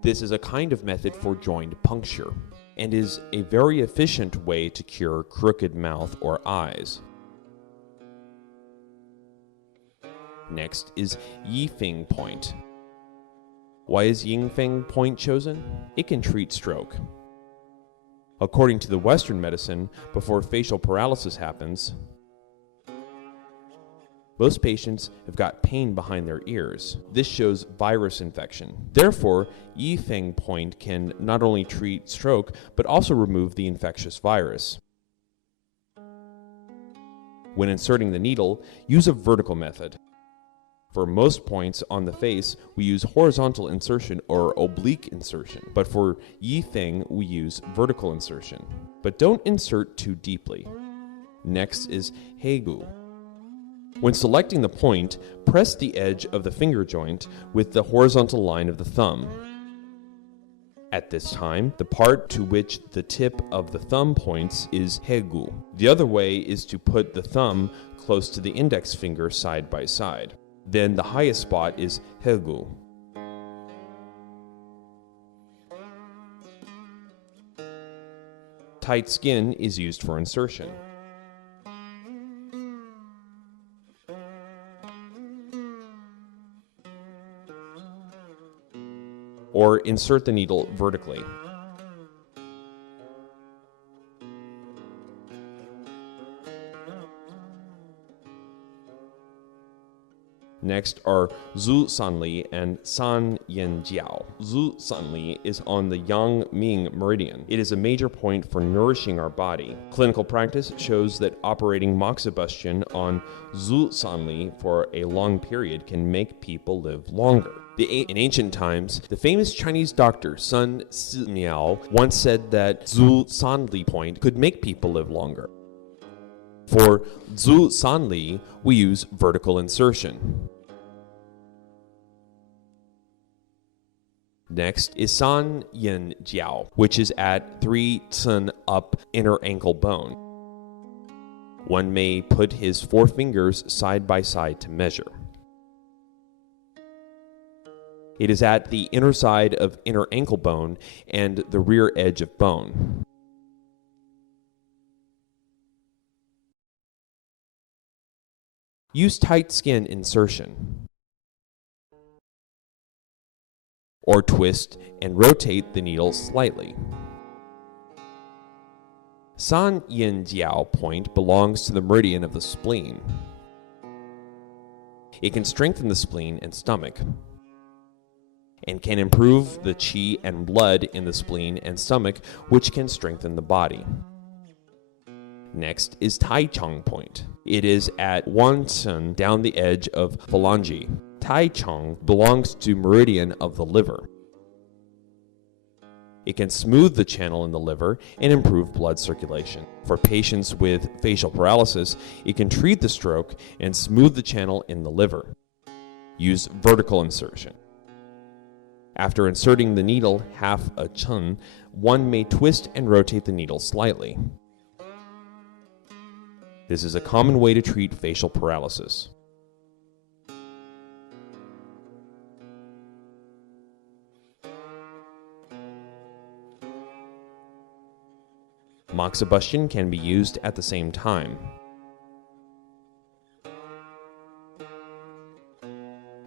This is a kind of method for joint puncture and is a very efficient way to cure crooked mouth or eyes. Next is Yifeng point. Why is Yifeng point chosen? It can treat stroke. According to the Western medicine, before facial paralysis happens, most patients have got pain behind their ears. This shows virus infection. Therefore, Yifeng point can not only treat stroke, but also remove the infectious virus. When inserting the needle, use a vertical method. For most points on the face, we use horizontal insertion or oblique insertion, but for Yifeng, we use vertical insertion. But don't insert too deeply. Next is Heigu. When selecting the point, press the edge of the finger joint with the horizontal line of the thumb. At this time, the part to which the tip of the thumb points is Heigu. The other way is to put the thumb close to the index finger side by side. Then the highest spot is Heigu. Tight skin is used for insertion. Or insert the needle vertically. Next are Zhu Sanli and San Yin Jiao. Zhu Sanli is on the Yang Ming meridian. It is a major point for nourishing our body. Clinical practice shows that operating moxibustion on Zhu Sanli for a long period can make people live longer. In ancient times, the famous Chinese doctor Sun Simiao once said that Zhu Sanli point could make people live longer. For Zhu Sanli, we use vertical insertion. Next is San Yin Jiao, which is at 3 cun up inner ankle bone. One may put his 4 fingers side by side to measure. It is at the inner side of inner ankle bone and the rear edge of bone. Use tight skin insertion, or twist and rotate the needle slightly. San Yin Jiao point belongs to the meridian of the spleen. It can strengthen the spleen and stomach, and can improve the qi and blood in the spleen and stomach, which can strengthen the body. Next is Tai Chang point. It is at 1 cun down the edge of phalange. Tai Chang belongs to meridian of the liver. It can smooth the channel in the liver and improve blood circulation. For patients with facial paralysis, it can treat the stroke and smooth the channel in the liver. Use vertical insertion. After inserting the needle half a cun, one may twist and rotate the needle slightly. This is a common way to treat facial paralysis. Moxibustion can be used at the same time.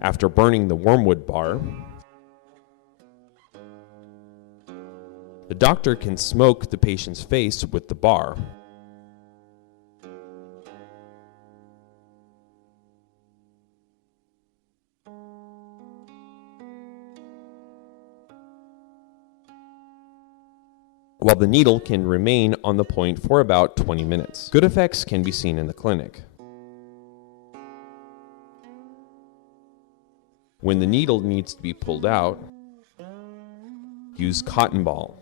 After burning the wormwood bar, the doctor can smoke the patient's face with the bar. While the needle can remain on the point for about 20 minutes. Good effects can be seen in the clinic. When the needle needs to be pulled out, use cotton ball.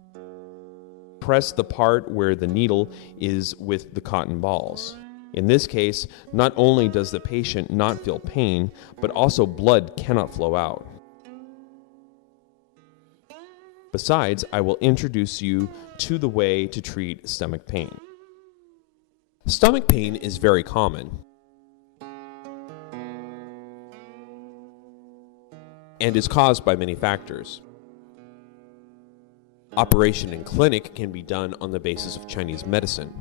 Press the part where the needle is with the cotton balls. In this case, not only does the patient not feel pain, but also blood cannot flow out. Besides, I will introduce you to the way to treat stomach pain. Stomach pain is very common and is caused by many factors. Operation in clinic can be done on the basis of Chinese medicine.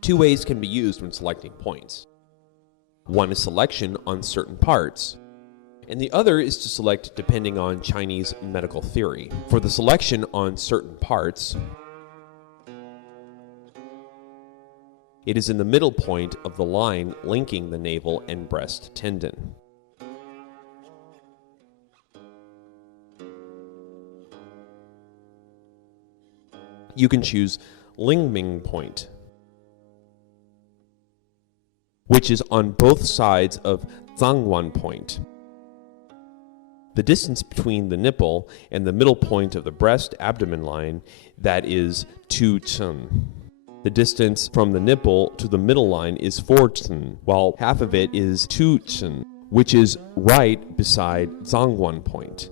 Two ways can be used when selecting points. One is selection on certain parts, and the other is to select depending on Chinese medical theory. For the selection on certain parts, it is in the middle point of the line linking the navel and breast tendon. You can choose Lingming point, which is on both sides of Zangwan point. The distance between the nipple and the middle point of the breast-abdomen line, that is 2 cun. The distance from the nipple to the middle line is 4 cun, while half of it is 2 cun, which is right beside Zangwan point.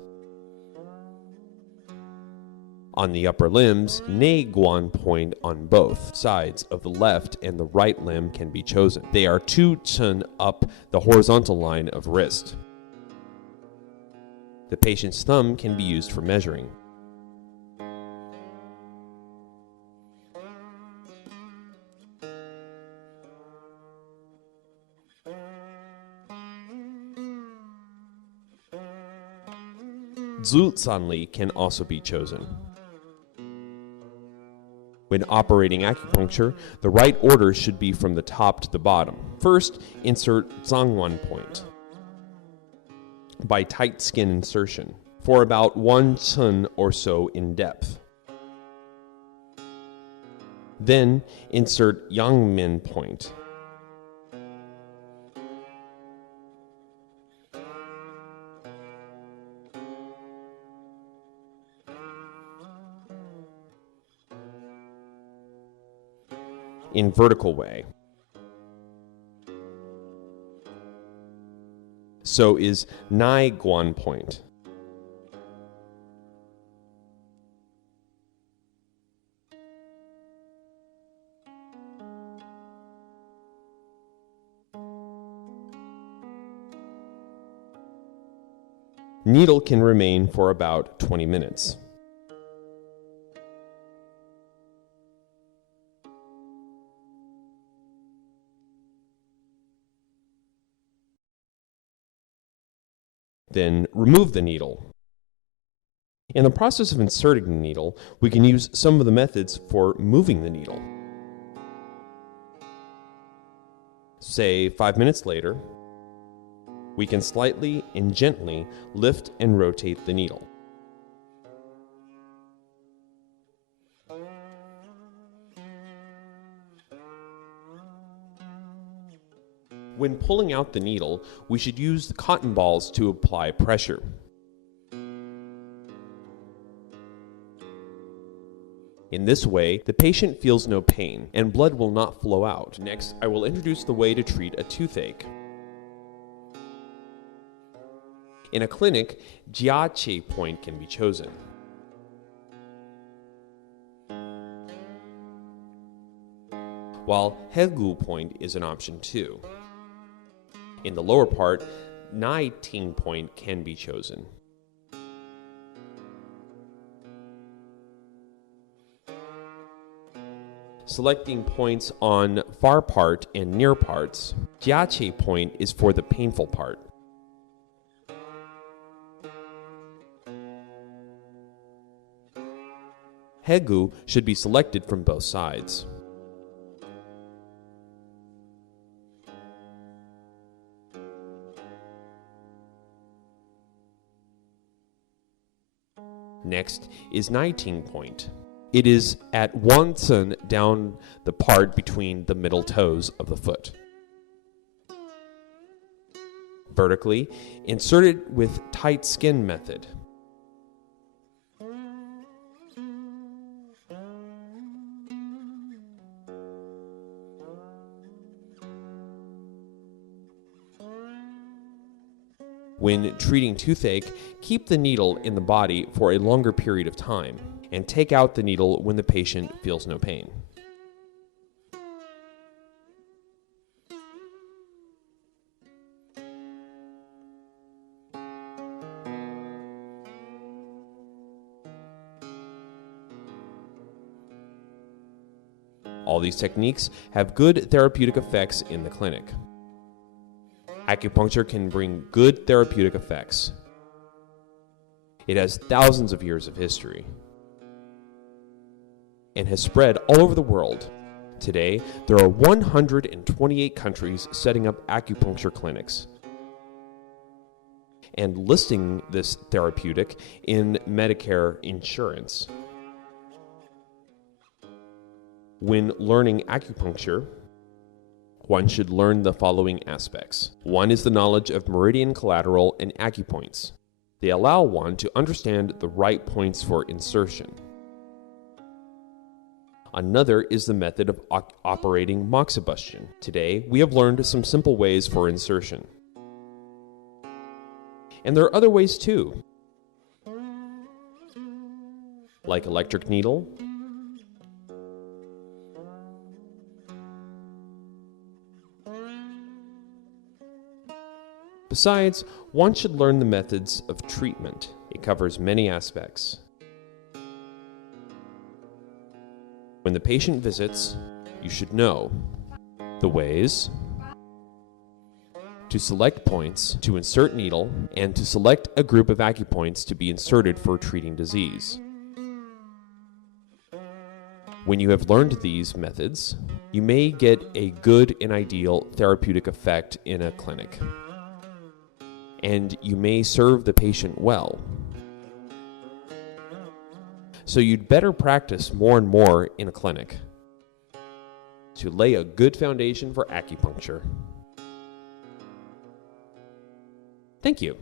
On the upper limbs, Neiguan point on both sides of the left and the right limb can be chosen. They are 2 cun up the horizontal line of wrist. The patient's thumb can be used for measuring. Zuzanli can also be chosen. When operating acupuncture, the right order should be from the top to the bottom. First, insert Zangwan point by tight skin insertion for about 1 cun or so in depth. Then insert Yangmin point. In vertical way. So is Nai Guan point. Needle can remain for about 20 minutes. Then remove the needle. In the process of inserting the needle, we can use some of the methods for moving the needle. Say 5 minutes later, we can slightly and gently lift and rotate the needle. When pulling out the needle, we should use the cotton balls to apply pressure. In this way, the patient feels no pain and blood will not flow out. Next, I will introduce the way to treat a toothache. In a clinic, Jiachi point can be chosen. While Hegu point is an option too. In the lower part, Nai Ting point can be chosen. selecting points on far part and near parts. Jiache point is for the painful part. Hegu should be selected from both sides. Next is Naiting point. It is at one cun down the part between the middle toes of the foot. Vertically, inserted with tight skin method. When treating toothache, keep the needle in the body for a longer period of time and take out the needle when the patient feels no pain. All these techniques have good therapeutic effects in the clinic. Acupuncture can bring good therapeutic effects. It has thousands of years of history and has spread all over the world. Today, there are 128 countries setting up acupuncture clinics and listing this therapeutic in Medicare insurance. When learning acupuncture, one should learn the following aspects. One is the knowledge of meridian collateral and acupoints. They allow one to understand the right points for insertion. Another is the method of operating moxibustion. Today, we have learned some simple ways for insertion. And there are other ways too, like electric needle, Besides, one should learn the methods of treatment. It covers many aspects. When the patient visits, you should know the ways to select points, to insert needle, and to select a group of acupoints to be inserted for treating disease. When you have learned these methods, you may get a good and ideal therapeutic effect in a clinic, and you may serve the patient well. So you'd better practice more and more in a clinic to lay a good foundation for acupuncture. Thank you.